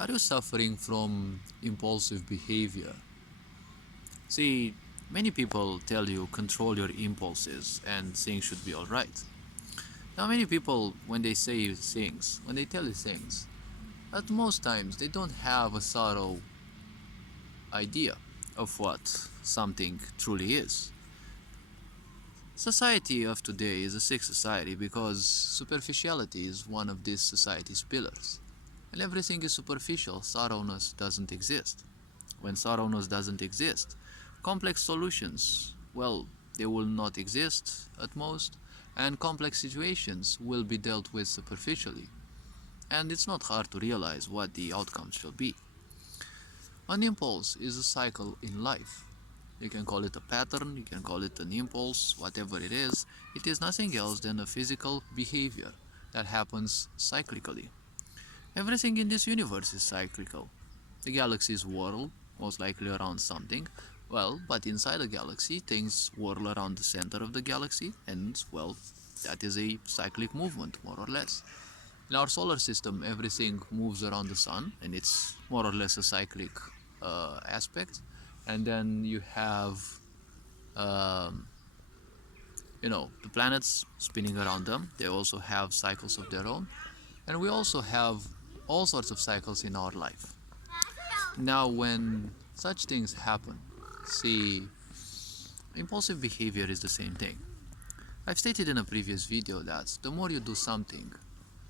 Are you suffering from impulsive behavior? See, many people tell you control your impulses and things should be alright. Now, many people, when they say things, when they tell you things, at most times they don't have a thorough idea of what something truly is. Society of today is a sick society because superficiality is one of this society's pillars. And everything is superficial, thoroughness doesn't exist. When thoroughness doesn't exist, complex solutions, well, they will not exist at most, and complex situations will be dealt with superficially. And it's not hard to realize what the outcomes shall be. An impulse is a cycle in life. You can call it a pattern, you can call it an impulse, whatever it is nothing else than a physical behavior that happens cyclically. Everything in this universe is cyclical. The galaxies whirl, most likely around something, well, but inside the galaxy, things whirl around the center of the galaxy, and, well, that is a cyclic movement, more or less. In our solar system, everything moves around the sun, and it's more or less a cyclic aspect. And then you have, um, the planets spinning around them. They also have cycles of their own. And we also have all sorts of cycles in our life. Now, when such things happen, see, impulsive behavior is the same thing. I've stated in a previous video that the more you do something,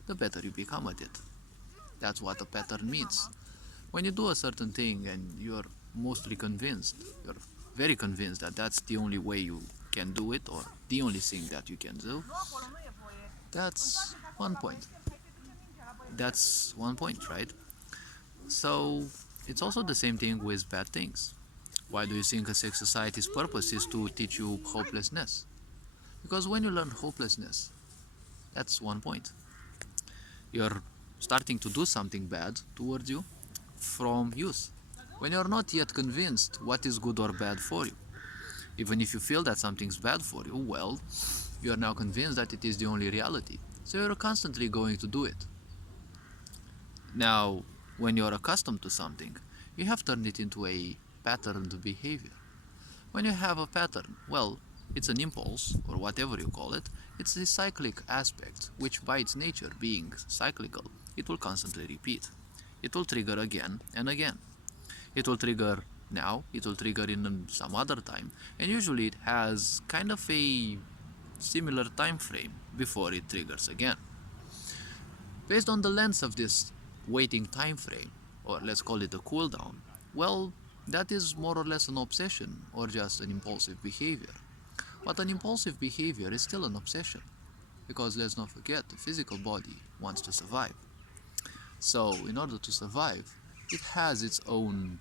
the better you become at it. That's what a pattern means. When you do a certain thing and you're mostly convinced, you're very convinced that that's the only way you can do it or the only thing that you can do, that's one point. That's one point, right? So it's also the same thing with bad things. Why do you think a sick society's purpose is to teach you hopelessness? Because when you learn hopelessness, that's one point. You're starting to do something bad towards you from youth, when you're not yet convinced what is good or bad for you. Even if you feel that something's bad for you, well, you are now convinced that it is the only reality. So you're constantly going to do it. Now, when you're accustomed to something, you have turned it into a patterned behavior. When you have a pattern, well, it's an impulse, or whatever you call it, it's the cyclic aspect, which by its nature being cyclical, it will constantly repeat. It will trigger again and again. It will trigger now, it will trigger in some other time, and usually it has kind of a similar time frame before it triggers again. Based on the length of this waiting time frame, or let's call it a cooldown, well, that is more or less an obsession or just an impulsive behavior. But an impulsive behavior is still an obsession, because let's not forget, the physical body wants to survive. So in order to survive, it has its own,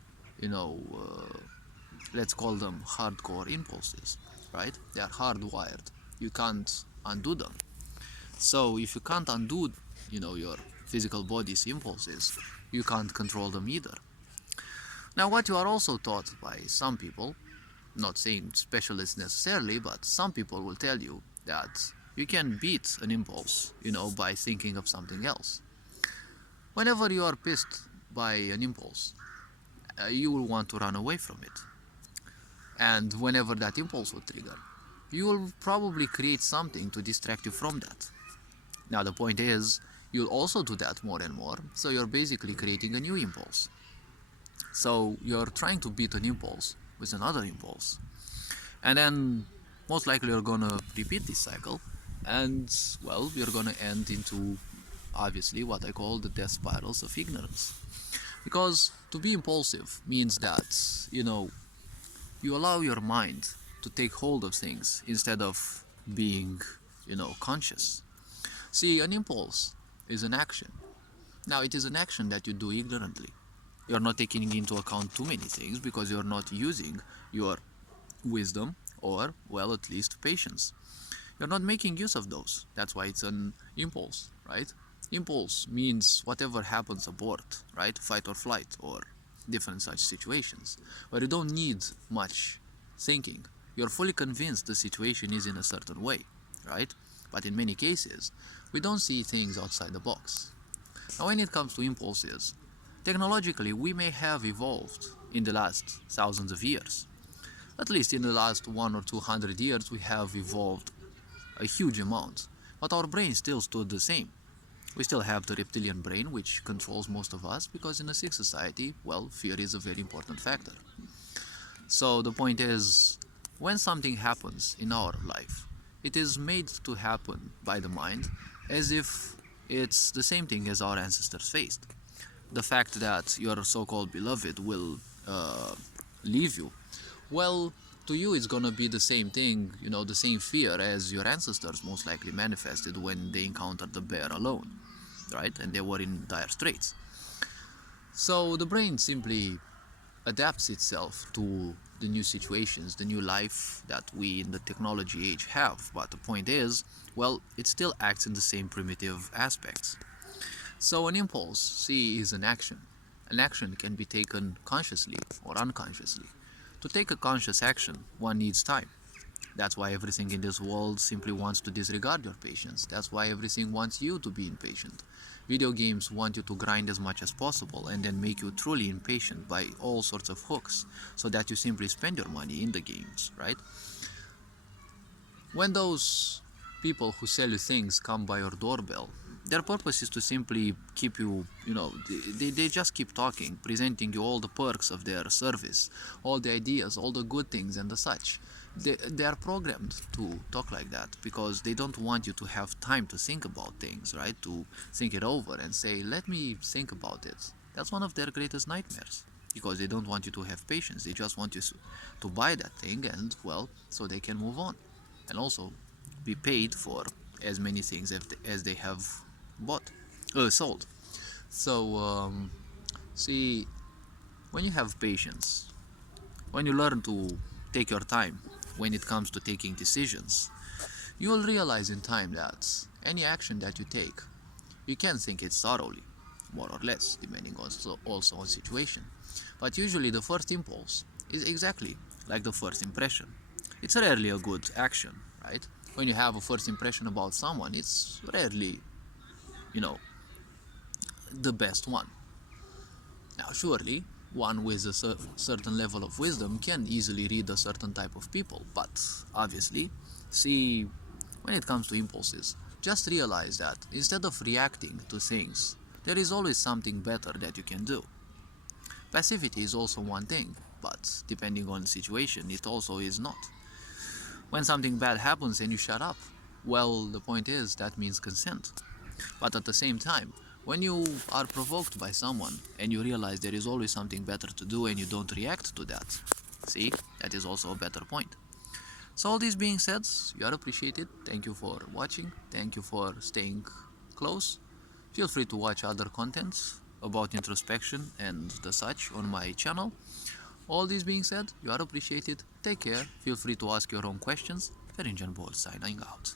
let's call them hardcore impulses, right? They are hardwired. You can't undo them. So if you can't undo, your physical body's impulses, you can't control them either. Now, what you are also taught by some people, not saying specialists necessarily, but some people will tell you that you can beat an impulse, by thinking of something else. Whenever you are pissed by an impulse, you will want to run away from it. And whenever that impulse will trigger, you will probably create something to distract you from that. Now the point is, you'll also do that more and more, so you're basically creating a new impulse. So you're trying to beat an impulse with another impulse. And then most likely you're gonna repeat this cycle, and, well, you're gonna end into, obviously, what I call the death spirals of ignorance. Because to be impulsive means that, you allow your mind to take hold of things instead of being, conscious. See, an impulse is an action. Now, it is an action that you do ignorantly. You're not taking into account too many things because you're not using your wisdom or, well, at least patience. You're not making use of those. That's why it's an impulse, right? Impulse means whatever happens aboard, right? Fight or flight or different such situations, where you don't need much thinking. You're fully convinced the situation is in a certain way, right? But in many cases, we don't see things outside the box. Now, when it comes to impulses, Technologically, we may have evolved in the last thousands of years. At least in the last 100 or 200 years, we have evolved a huge amount, but our brain still stood the same. We still have the reptilian brain, which controls most of us, because in a sick society, well, fear is a very important factor. So the point is, when something happens in our life, it is made to happen by the mind as if it's the same thing as our ancestors faced. The fact that your so-called beloved will leave you, well, to you it's gonna be the same thing, the same fear as your ancestors most likely manifested when they encountered the bear alone, right? And they were in dire straits. So the brain simply adapts itself to the new situations, the new life that we in the technology age have. But the point is, well, it still acts in the same primitive aspects. So an impulse, see, is an action. An action can be taken consciously or unconsciously. To take a conscious action, one needs time. That's why everything in this world simply wants to disregard your patience. That's why everything wants you to be impatient. Video games want you to grind as much as possible and then make you truly impatient by all sorts of hooks, so that you simply spend your money in the games, right? When those people who sell you things come by your doorbell, their purpose is to simply keep you, they just keep talking, presenting you all the perks of their service, all the ideas, all the good things and the such. They are programmed to talk like that because they don't want you to have time to think about things, right? To think it over and say, let me think about it. That's one of their greatest nightmares, because they don't want you to have patience. They just want you to buy that thing and, well, so they can move on and also be paid for as many things as they have sold. So see, when you have patience, when you learn to take your time when it comes to taking decisions, you will realize in time that any action that you take, you can think it thoroughly, more or less, depending also on situation. But usually the first impulse is exactly like the first impression. It's rarely a good action, right? When you have a first impression about someone, it's rarely, the best one. Now, surely, one with a certain level of wisdom can easily read a certain type of people, but obviously, see, when it comes to impulses, just realize that instead of reacting to things, there is always something better that you can do. Passivity is also one thing, but depending on the situation, it also is not. When something bad happens and you shut up, well, the point is that means consent. But at the same time, when you are provoked by someone and you realize there is always something better to do and you don't react to that, see, that is also a better point. So all this being said, you are appreciated. Thank you for watching. Thank you for staying close. Feel free to watch other contents about introspection and the such on my channel. All this being said, you are appreciated. Take care. Feel free to ask your own questions. Ferencan Bol signing out.